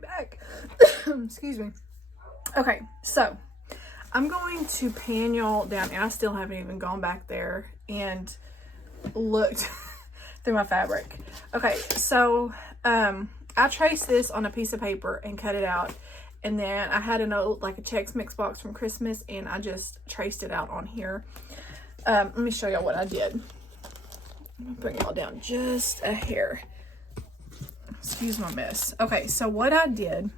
back. Excuse me. Okay, so I'm going to pan y'all down, and I still haven't even gone back there and looked through my fabric. Okay, so I traced this on a piece of paper and cut it out, and then I had an old, like a Chex Mix box from Christmas, and I just traced it out on here. Let me show y'all what I did. I'm gonna bring y'all down just a hair. Excuse my mess. Okay, so what I did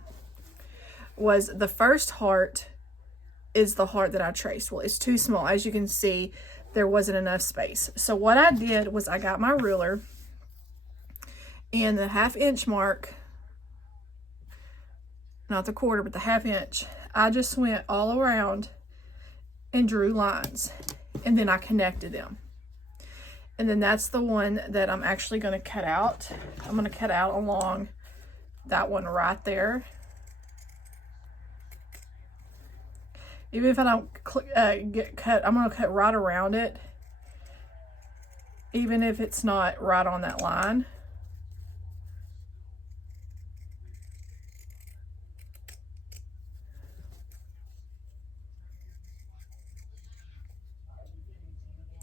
was the first heart is the heart that I traced. Well, it's too small. As you can see, there wasn't enough space. So what I did was I got my ruler, and the 1/2 inch mark, not the quarter, but the 1/2 inch, I just went all around and drew lines, and then I connected them. And then that's the one that I'm actually going to cut out. I'm going to cut out along that one right there. Even if I don't get cut, I'm going to cut right around it, even if it's not right on that line.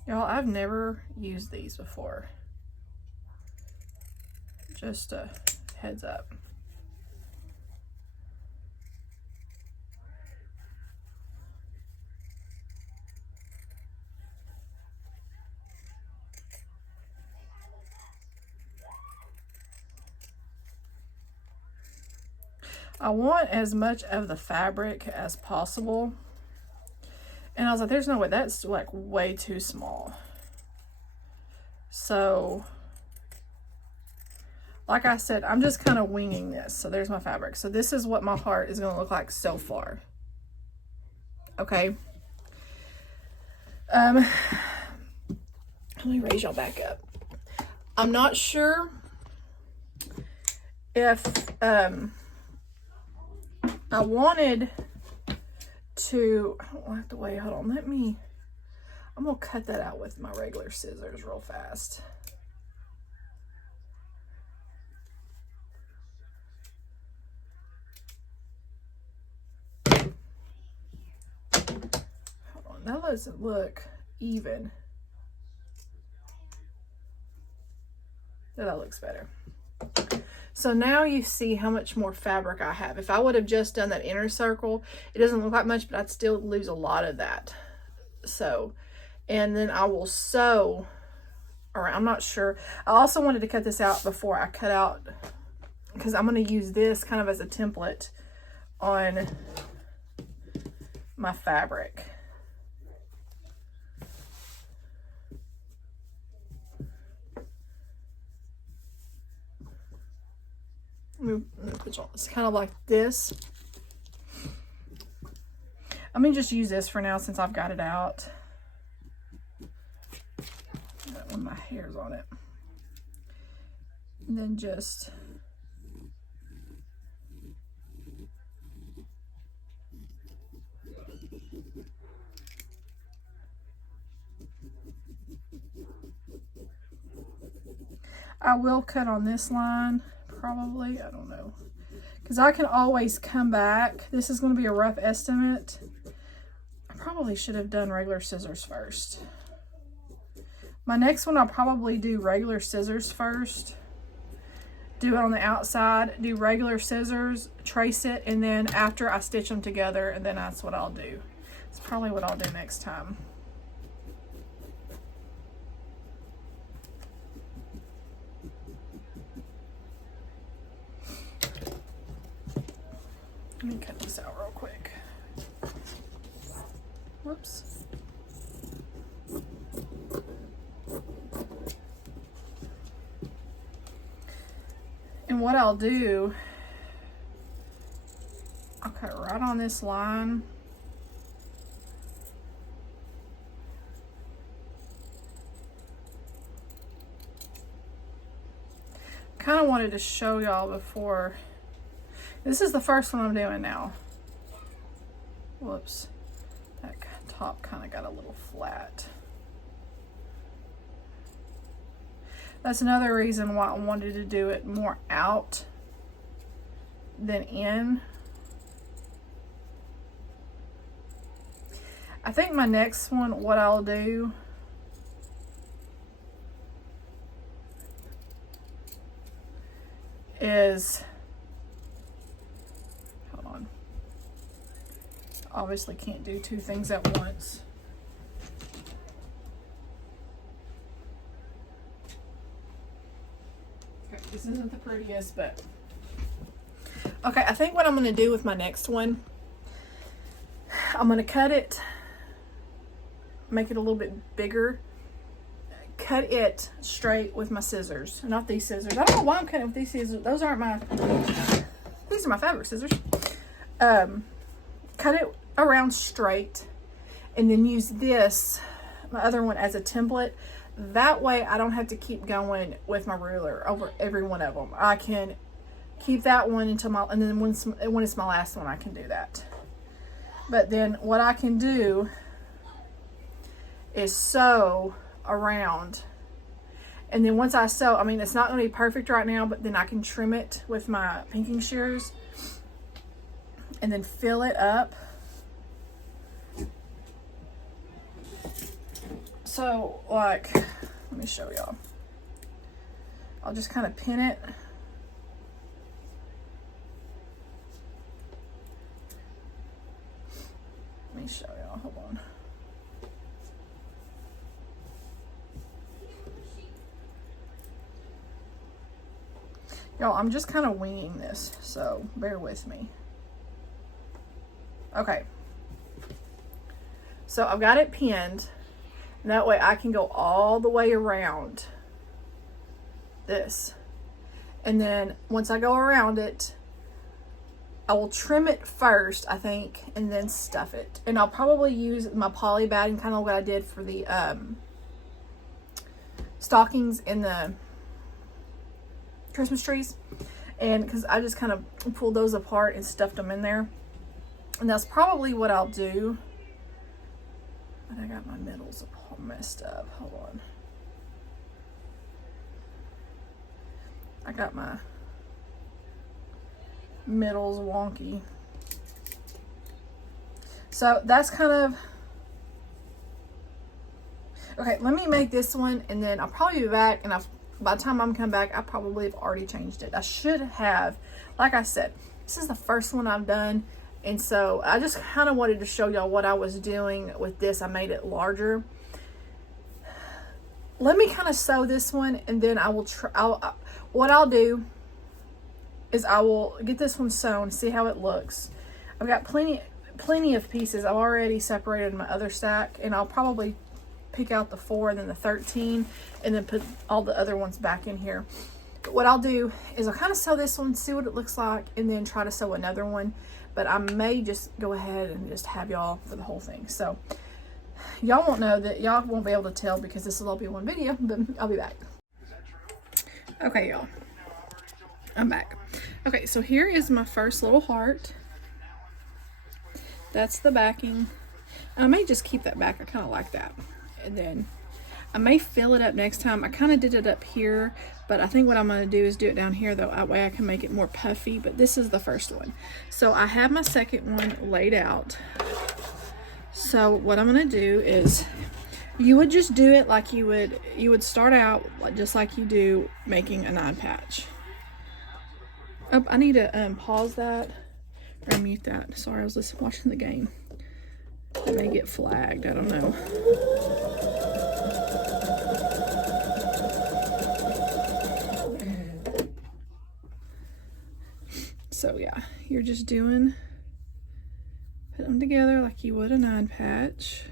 Y'all, I've never used these before. Just a heads up. I want as much of the fabric as possible. And I was like, there's no way, that's like way too small. So, like I said, I'm just kind of winging this. So there's my fabric. So this is what my heart is going to look like so far. Okay. Let me raise y'all back up. I'm not sure if I wanted to, I don't like the way, hold on, I'm gonna cut that out with my regular scissors real fast. Hold on, that doesn't look even. That looks better. So now you see how much more fabric I have. If I would have just done that inner circle, it doesn't look like much, but I'd still lose a lot of that. So, and then I will sew around. I'm not sure. I also wanted to cut this out before I cut out, because I'm going to use this kind of as a template on my fabric. Let me put y'all, it's kind of like this. I'm gonna just use this for now since I've got it out. That one, my hair's on it. And then just I will cut on this line. Probably, I don't know, because I can always come back. This is going to be a rough estimate. I probably should have done regular scissors first. My next one, I'll probably do regular scissors first. Do it on the outside, do regular scissors, trace it, and then after I stitch them together, and then that's what I'll do. It's probably what I'll do next time. Let me cut this out real quick. Whoops. And what I'll do, I'll cut right on this line. Kind of wanted to show y'all before. This is the first one I'm doing now. Whoops. That top kind of got a little flat. That's another reason why I wanted to do it more out then in. I think my next one, what I'll do is, hold on, obviously can't do two things at once. Okay, this isn't the prettiest, but okay, I think what I'm going to do with my next one, I'm going to cut it, make it a little bit bigger, cut it straight with my scissors, not these scissors. I don't know why I'm cutting it with these scissors. Those aren't my, these are my fabric scissors. Cut it around straight and then use this, my other one, as a template. That way I don't have to keep going with my ruler over every one of them. I can keep that one until my, and then when it's my last one, I can do that. But then what I can do is sew around, and then once I sew, I mean, it's not going to be perfect right now, but then I can trim it with my pinking shears and then fill it up. So, like, let me show y'all. I'll just kind of pin it. Let me show y'all, hold on. Y'all, I'm just kind of winging this, so bear with me. Okay. So I've got it pinned, and that way I can go all the way around this. And then once I go around it, I will trim it first, I think, and then stuff it. And I'll probably use my poly batting, kind of what I did for the stockings in the Christmas trees, and because I just kind of pulled those apart and stuffed them in there, and that's probably what I'll do. But I got my middles all messed up. Hold on, I got my middles wonky. So that's kind of okay. Let me make this one, and then I'll probably be back, and by the time I'm coming back, I probably have already changed it. I should have. Like I said, this is the first one I've done. And so I just kind of wanted to show y'all what I was doing with this. I made it larger. Let me kind of sew this one, and then I will what I'll do is I will get this one sewn, see how it looks. I've got plenty of pieces. I've already separated my other stack, and I'll probably pick out the 4 and then the 13 and then put all the other ones back in here. But what I'll do is I'll kind of sew this one, see what it looks like, and then try to sew another one. But I may just go ahead and just have y'all for the whole thing. So y'all won't know that, y'all won't be able to tell because this will all be one video, but I'll be back. Okay, y'all, I'm back. Okay, so here is my first little heart. That's the backing. I may just keep that back. I kind of like that. And then I may fill it up next time. I kind of did it up here, but I think what I'm going to do is do it down here, though. That way I can make it more puffy, but this is the first one. So I have my second one laid out. So what I'm going to do is, you would just do it like you would start out just like you do making a 9 patch. Oh, I need to pause that or mute that. Sorry, I was watching the game. It may get flagged, I don't know. So yeah, you're just put them together like you would a 9 patch.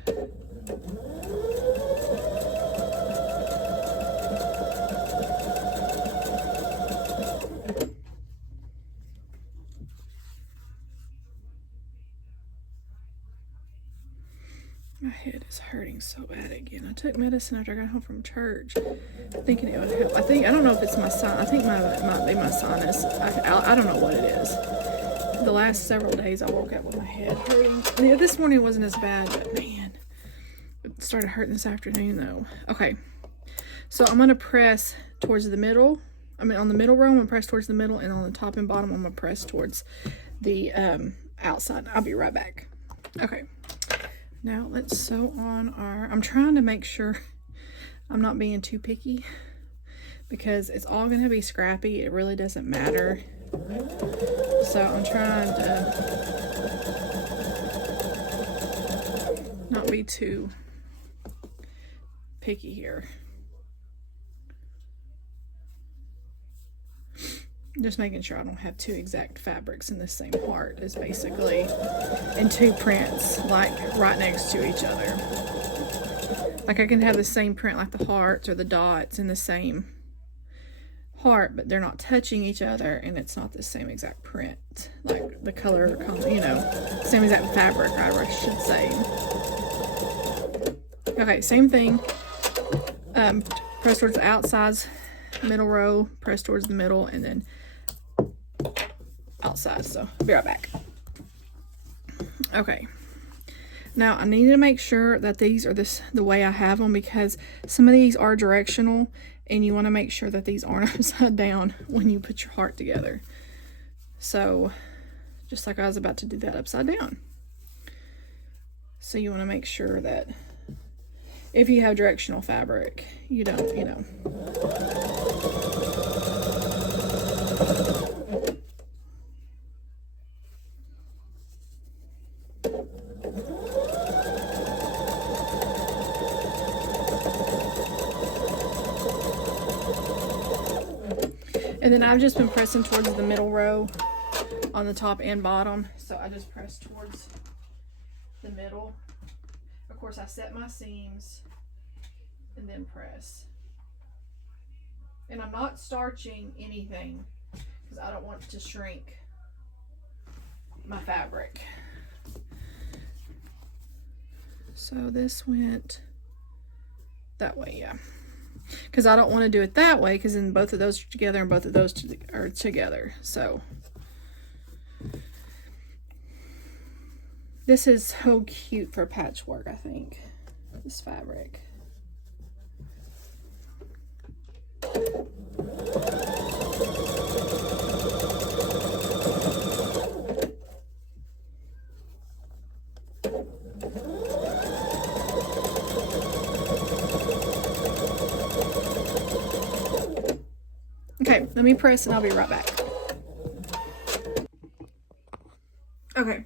My head is hurting so bad again. I took medicine after I got home from church, thinking it would help. I don't know if it's my sinus. I think it might be my sinus. I don't know what it is. The last several days I woke up with my head hurting. Yeah, this morning wasn't as bad, but man, it started hurting this afternoon though. Okay, so I'm going to press towards the middle on the middle row, I'm gonna press towards the middle, and on the top and bottom, I'm gonna press towards the outside. I'll be right back. Okay, now let's sew on our, I'm trying to make sure I'm not being too picky because it's all gonna be scrappy. It really doesn't matter. So I'm trying to not be too picky here. Just making sure I don't have two exact fabrics in the same heart is basically, and two prints like right next to each other. Like I can have the same print like the hearts or the dots in the same heart, but they're not touching each other and it's not the same exact print. Like the color, you know, same exact fabric, I should say. Okay, same thing. Press towards the outsides, middle row, press towards the middle, and then outside. So be right back. Okay, now I need to make sure that these are the way I have them, because some of these are directional and you want to make sure that these aren't upside down when you put your heart together. So just like I was about to do that upside down. So you want to make sure that if you have directional fabric, you don't, you know. And then I've just been pressing towards the middle row on the top and bottom. So I just press towards the middle. Of course, I set my seams and then press. And I'm not starching anything because I don't want to shrink my fabric. So this went that way, yeah. Because I don't want to do it that way, because then both of those are together and both of those are together. So this is so cute for patchwork, I think, this fabric. Okay, let me press and I'll be right back. Okay,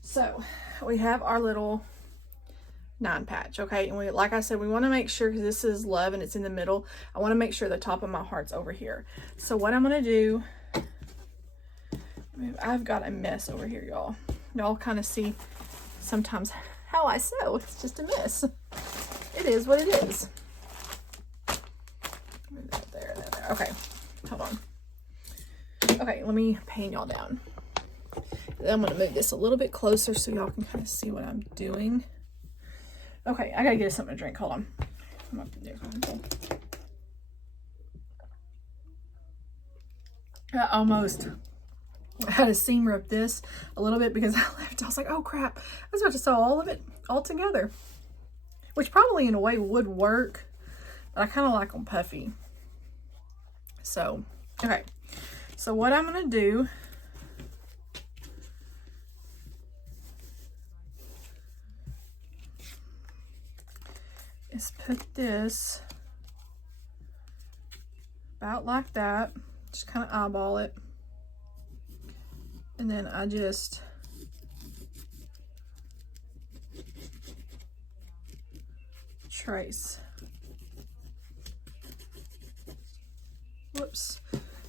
so we have our little 9 patch, okay, and we, like I said, we want to make sure, because this is love and it's in the middle, I want to make sure the top of my heart's over here. So what I'm going to do, I've got a mess over here, y'all. Y'all kind of see sometimes how I sew. It's just a mess. It is what it is. There. Okay, hold on. Okay, let me pan y'all down. Then I'm going to move this a little bit closer so y'all can kind of see what I'm doing. Okay, I gotta get us something to drink. Hold on. I almost had a seam rip this a little bit because I was like, oh crap, I was about to sew all of it all together, which probably in a way would work, but I kind of like them puffy. So, okay, so what I'm gonna do is put this about like that, just kind of eyeball it, and then I just trace. Whoops.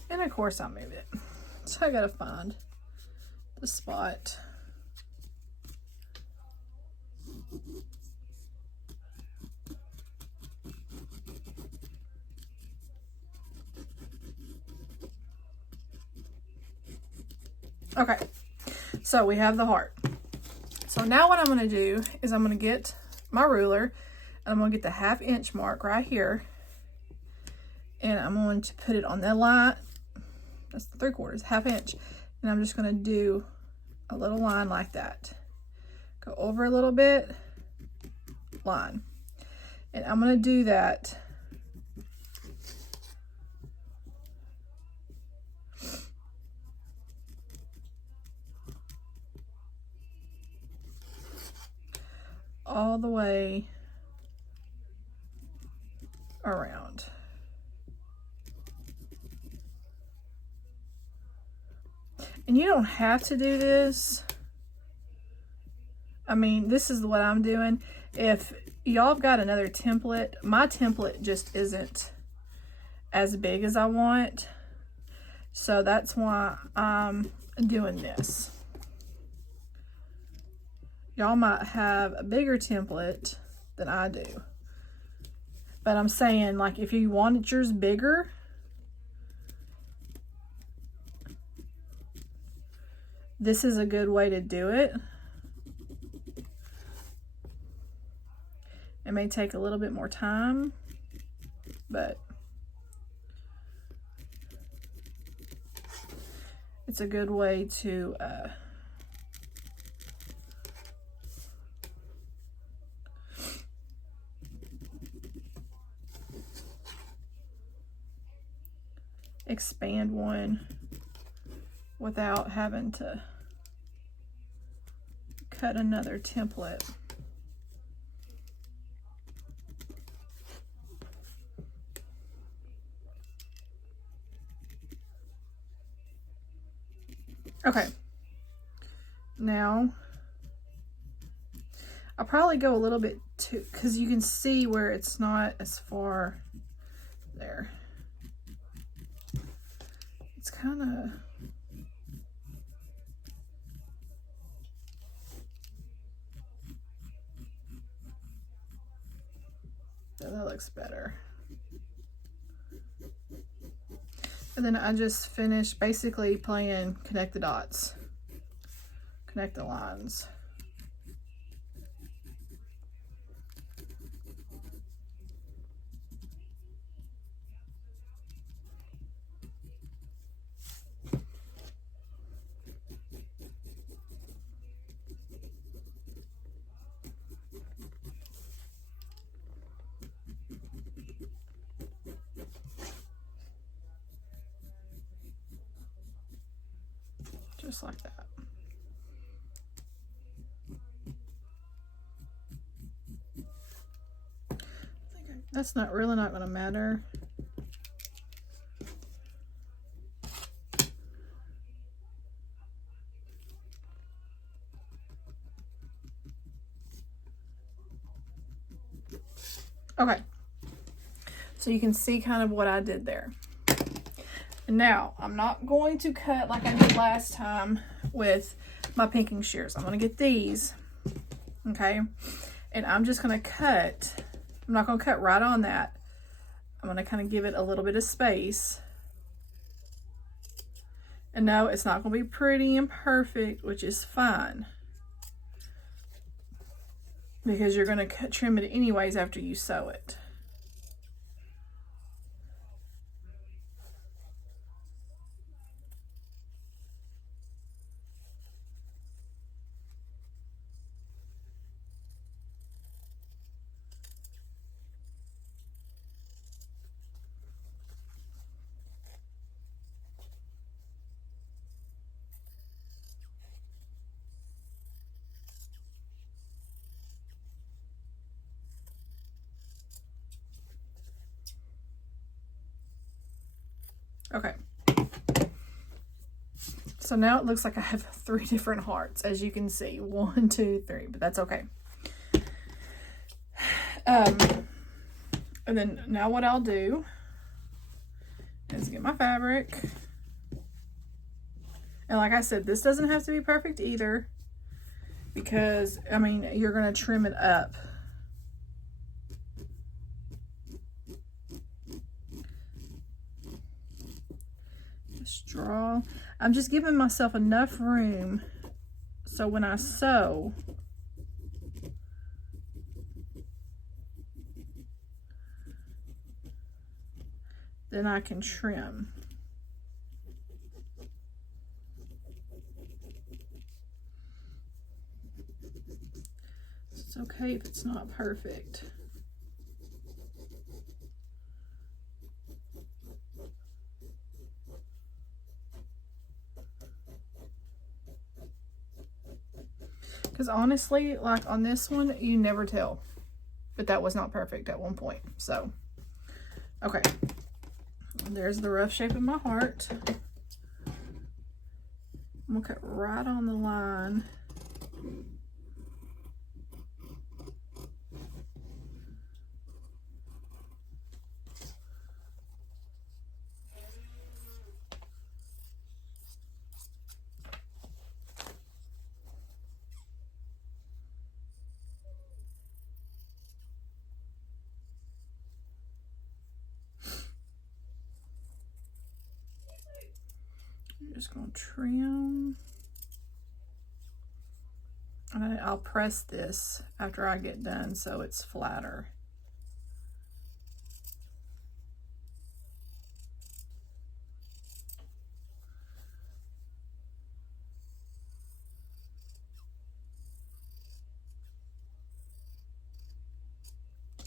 And of course I'll move it, so I gotta find the spot. Okay, so we have the heart. So now what I'm going to do is I'm going to get my ruler and I'm going to get the 1/2 inch mark right here, and I'm going to put it on that line. That's the 3/4, 1/2 inch, and I'm just going to do a little line like that. Go over a little bit, line, and I'm going to do that all the way around. And you don't have to do this. I mean, this is what I'm doing. If y'all have got another template, my template just isn't as big as I want. So that's why I'm doing this. Y'all might have a bigger template than I do. But I'm saying, like, if you wanted yours bigger, this is a good way to do it. It may take a little bit more time, but it's a good way to expand one without having to cut another template. Okay, now I'll probably go a little bit too, because you can see where it's not as far there. It's kind of, that looks better. And then I just finished basically playing connect the dots, connect the lines. Just like that. That's not really not going to matter. Okay. So you can see kind of what I did there. Now, I'm not going to cut like I did last time with my pinking shears. I'm going to get these, okay? And I'm just going to cut. I'm not going to cut right on that. I'm going to kind of give it a little bit of space. And no, it's not going to be pretty and perfect, which is fine, because you're going to trim it anyways after you sew it. Okay. So now it looks like I have 3 different hearts, as you can see. 1, 2, 3, but that's okay. And then now what I'll do is get my fabric. And like I said, this doesn't have to be perfect either, because, I mean, you're going to trim it up. Just draw. I'm just giving myself enough room so when I sew, then I can trim. It's okay if it's not perfect. Because honestly, like on this one, you never tell. But that was not perfect at one point. So, okay. There's the rough shape of my heart. I'm going to cut right on the line. I'm just going to trim. And I'll press this after I get done so it's flatter.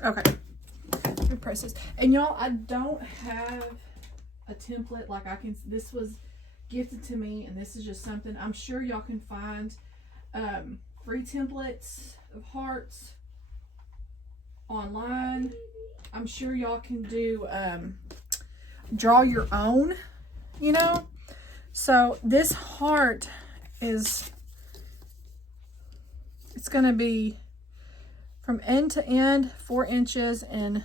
Okay, let me press this. And y'all, I don't have a template like I can. This was gifted to me, and this is just something I'm sure y'all can find free templates of hearts online. I'm sure y'all can do draw your own, you know. So this heart is, it's gonna be from end to end 4 inches, and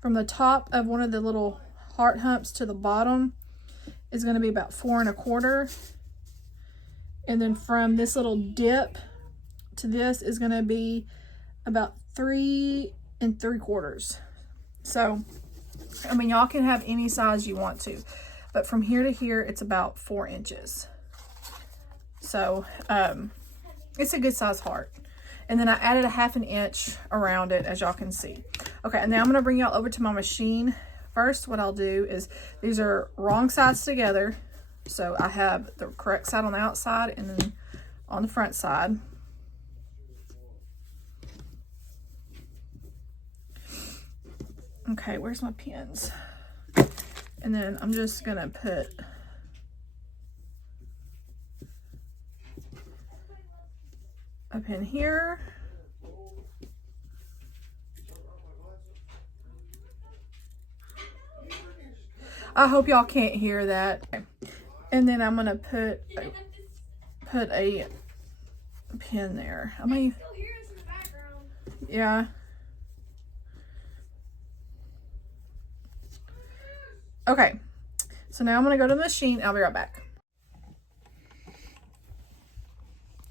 from the top of one of the little heart humps to the bottom is going to be about 4 1/4, and then from this little dip to this is going to be about 3 3/4. So I mean, y'all can have any size you want to, but from here to here it's about 4 inches. So it's a good size heart. And then I added a 1/2 inch around it, as y'all can see. Okay, and now I'm going to bring y'all over to my machine. First, what I'll do is, these are wrong sides together. So I have the correct side on the outside and then on the front side. Okay, where's my pins? And then I'm just going to put a pin here. I hope y'all can't hear that. And then I'm gonna put a pin there. I mean, yeah. Okay, so now I'm gonna go to the machine. I'll be right back.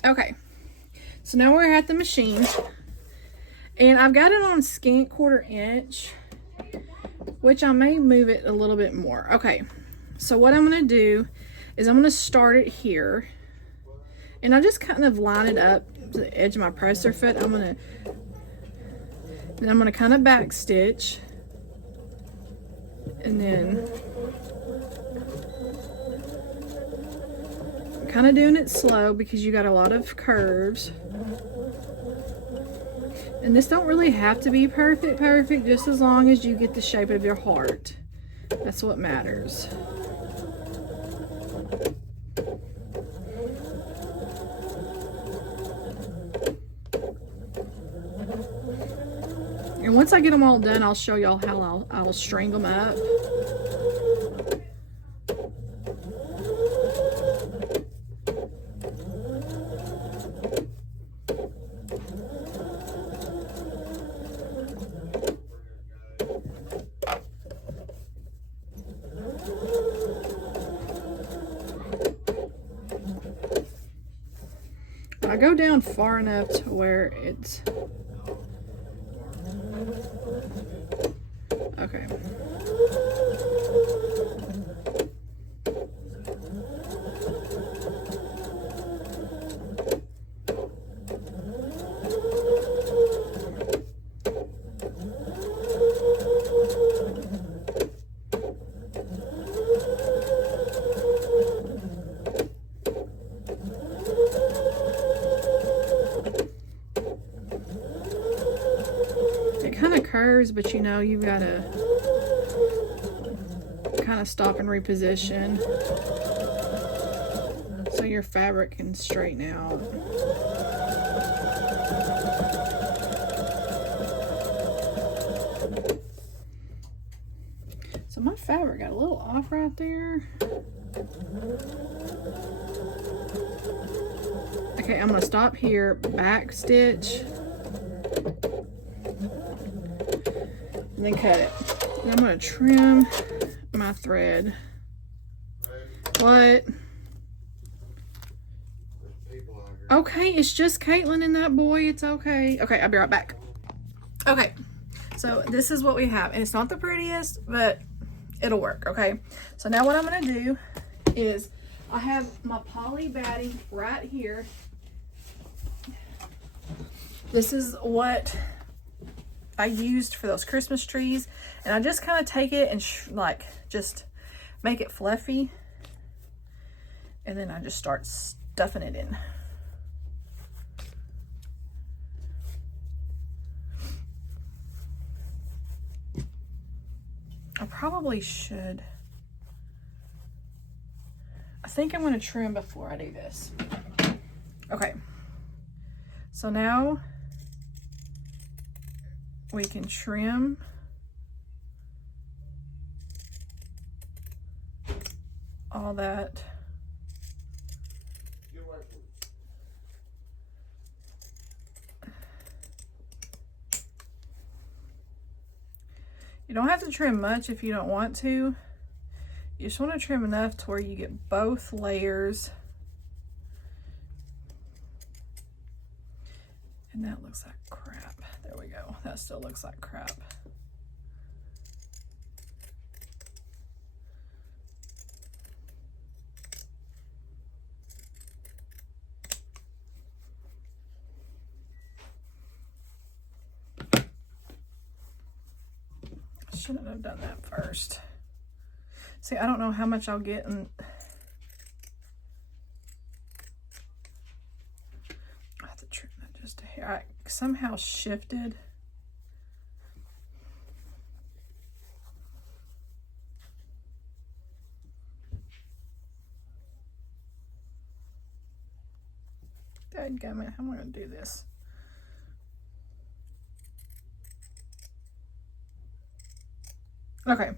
Okay, so now we're at the machine, and I've got it on scant 1/4 inch, which I may move it a little bit more. Okay, so what I'm going to do is I'm going to start it here, and I just kind of line it up to the edge of my presser foot. I'm going to kind of back stitch, and then I'm kind of doing it slow because you got a lot of curves. And this don't really have to be perfect, just as long as you get the shape of your heart. That's what matters. And once I get them all done, I'll show y'all how I'll string them up. I go down far enough to where it's okay. Curves, but you know, you've got to kind of stop and reposition. so your fabric can straighten out. So my fabric got a little off right there. Okay, I'm gonna stop here, back stitch, and then cut it. And I'm gonna trim my thread. What? Okay, it's just Caitlin and that boy. It's okay. Okay, I'll be right back. Okay, so this is what we have. And it's not the prettiest, but it'll work, okay? So now what I'm going to do is I have my poly batting right here. This is what I used for those Christmas trees. And I just kind of take it and like just make it fluffy. And then I just start stuffing it in. I probably should. I think I'm going to trim before I do this. Okay. So now we can trim all that. You don't have to trim much if you don't want to. You just want to trim enough to where you get both layers. And that looks like crap. There we go. That still looks like crap. Shouldn't have done that first. See, I don't know how much I'll get in. I have to trim that just a hair. I somehow shifted. Dadgummit, how am I going to do this? Okay,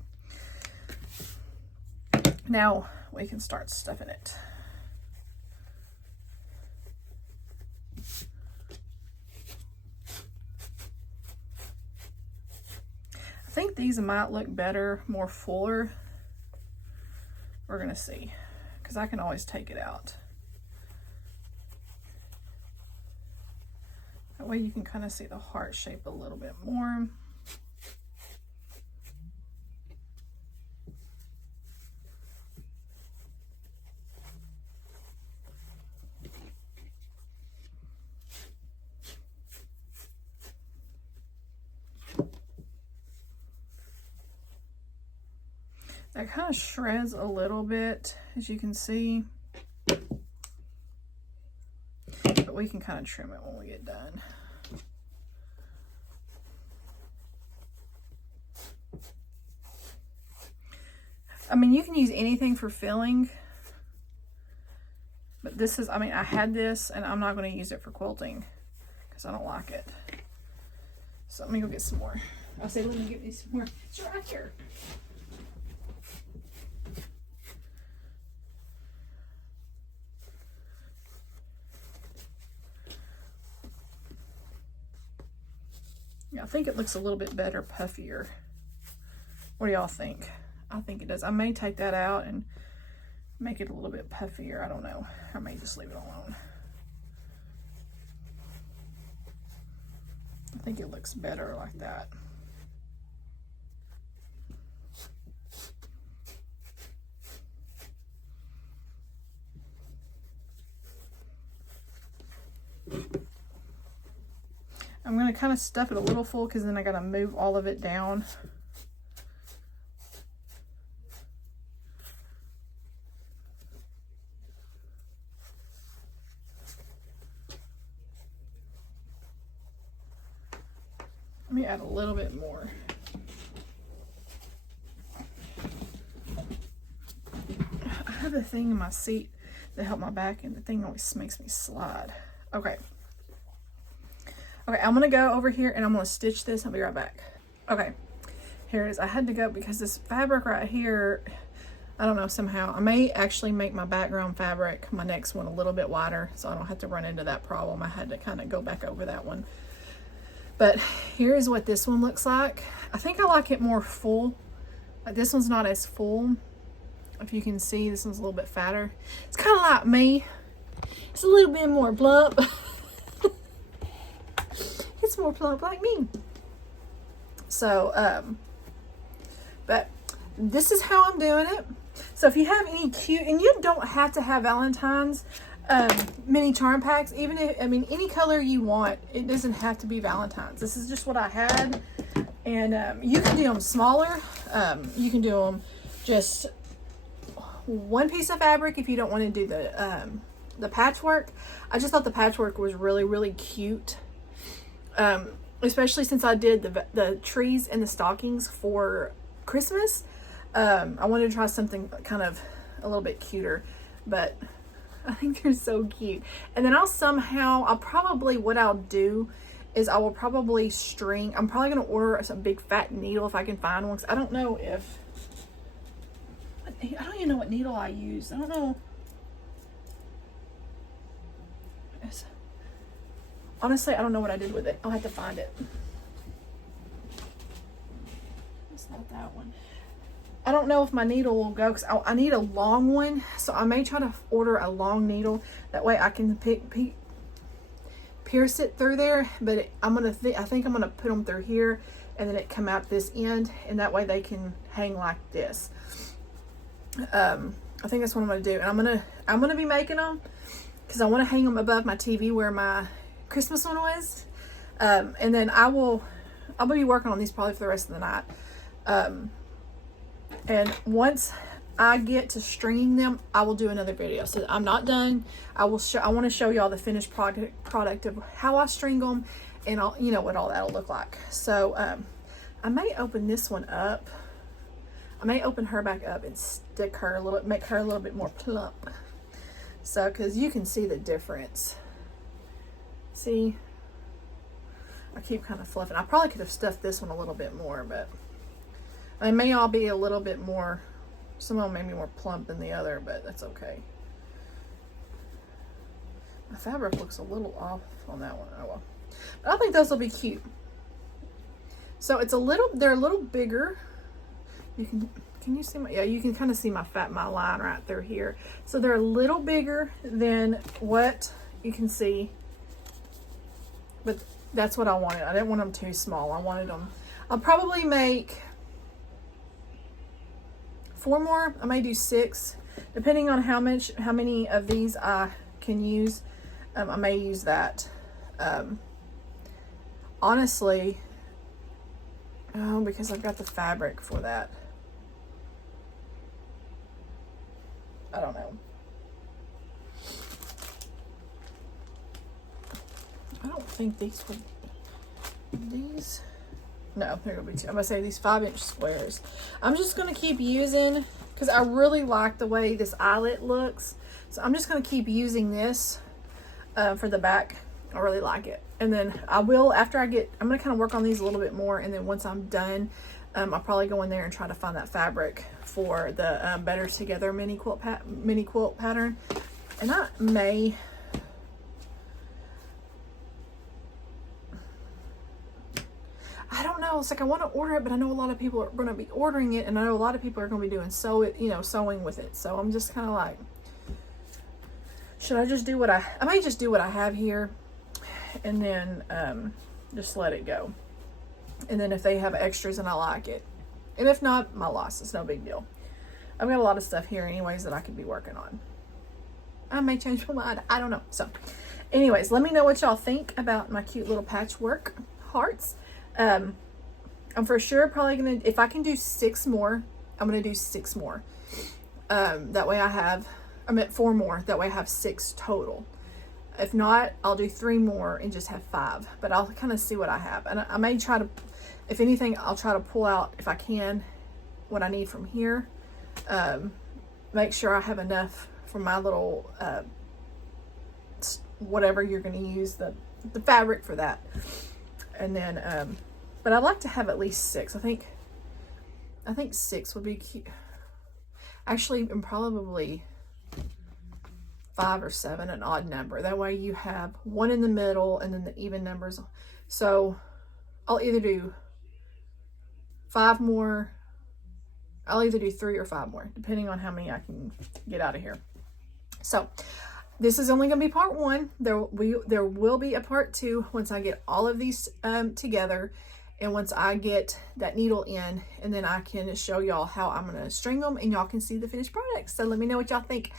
now we can start stuffing it. I think these might look better, more fuller. We're gonna see, because I can always take it out. That way you can kind of see the heart shape a little bit more. That kind of shreds a little bit, as you can see, but we can kind of trim it when we get done. I mean, you can use anything for filling, but this is, I mean, I had this and I'm not going to use it for quilting because I don't like it. So let me go get some more. I'll say, let me get me some more. It's right here. Yeah, I think it looks a little bit better, puffier. What do y'all think? I think it does. I may take that out and make it a little bit puffier. I don't know. I may just leave it alone. I think it looks better like that. I'm going to kind of stuff it a little full because then I got to move all of it down. Let me add a little bit more. I have a thing in my seat to help my back, and the thing always makes me slide. Okay. Okay, I'm gonna go over here and I'm gonna stitch this. I'll be right back. Okay, here it is. I had to go because this fabric right here, I don't know, somehow I may actually make my background fabric, my next one, a little bit wider so I don't have to run into that problem. I had to kind of go back over that one. But here is what this one looks like. I think I like it more full. This one's not as full. If you can see, this one's a little bit fatter. It's kind of like me. It's a little bit more plump. It's more plump like me. So, but this is how I'm doing it. So if you have any cute, and you don't have to have Valentine's mini charm packs, even if, I mean, any color you want, it doesn't have to be Valentine's. This is just what I had. And you can do them smaller. You can do them just one piece of fabric if you don't want to do the patchwork. I just thought the patchwork was really, really cute. Especially since I did the trees and the stockings for Christmas. I wanted to try something kind of a little bit cuter, but I think they're so cute. And then what I'll do is I will probably string, I'm probably going to order some big fat needle if I can find one. 'Cause I don't know if, I don't even know what needle I use. I don't know. Honestly, I don't know what I did with it. I'll have to find it. It's not that one. I don't know if my needle will go because I need a long one. So I may try to order a long needle. That way I can pierce it through there. But I think I'm going to put them through here and then it come out this end. And that way they can hang like this. I think that's what I'm going to do. And I'm going to be making them because I want to hang them above my TV where my Christmas one was. And then I'll be working on these probably for the rest of the night. And once I get to stringing them, I will do another video. So I'm not done. I want to show y'all the finished product of how I string them and what all that'll look like. So I may open this one up. I may open her back up and stick her make her a little bit more plump. So, cause you can see the difference. See, I keep kind of fluffing. I probably could have stuffed this one a little bit more, but they may all be a little bit more, some of them may be more plump than the other, but that's okay. My fabric looks a little off on that one. Oh well. But I think those will be cute. So they're a little bigger. Can you see my, yeah, you can kind of see my line right through here. So they're a little bigger than what you can see. But that's what I wanted. I didn't want them too small. I wanted them, I'll probably make 4 more. I may do 6, depending on how many of these I can use. I may use that. Honestly, because I've got the fabric for that. I don't know. I don't think these would, no, they're gonna be two. I'm gonna say these 5-inch squares. I'm just gonna keep using, because I really like the way this eyelet looks. So I'm just gonna keep using this for the back. I really like it. And then I will, I'm gonna kind of work on these a little bit more. And then once I'm done, I'll probably go in there and try to find that fabric for the Better Together mini quilt pattern. And I may, I don't know. It's like I want to order it, but I know a lot of people are going to be ordering it, and I know a lot of people are going to be doing sewing with it. So I'm just kind of like, should I just do I may just do what I have here, and then just let it go. And then if they have extras and I like it, and if not, my loss. It's no big deal. I've got a lot of stuff here anyways that I could be working on. I may change my mind. I don't know. So anyways, let me know what y'all think about my cute little patchwork hearts. I'm for sure probably gonna, if I can do 6 more, I'm gonna do 6 more. That way I meant 4 more. That way I have 6 total. If not, I'll do 3 more and just have 5. But I'll kind of see what I have. And I may try to, if anything, I'll try to pull out, if I can, what I need from here. Make sure I have enough for my little whatever you're going to use the fabric for that. And then but I'd like to have at least 6. I think 6 would be cute. Actually, and probably 5 or 7, an odd number. That way you have 1 in the middle and then the even numbers. So I'll either do 5 more. I'll either do 3 or 5 more, depending on how many I can get out of here. So this is only going to be part 1. There will be a part 2 once I get all of these together, and once I get that needle in, and then I can show y'all how I'm going to string them, and y'all can see the finished product. So let me know what y'all think.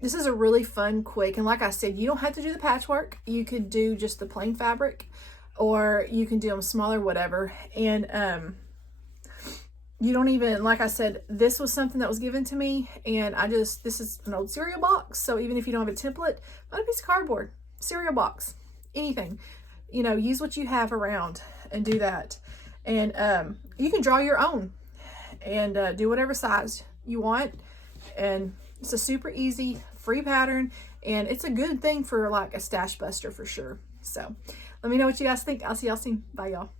This is a really fun, quick, and like I said, you don't have to do the patchwork. You could do just the plain fabric, or you can do them smaller, whatever. And you don't even, like I said, this was something that was given to me, and this is an old cereal box. So even if you don't have a template, not a piece of cardboard, cereal box, anything, you know, use what you have around and do that. And you can draw your own and do whatever size you want. And it's a super easy, free pattern, and it's a good thing for like a stash buster for sure. So let me know what you guys think. I'll see y'all soon. Bye, y'all.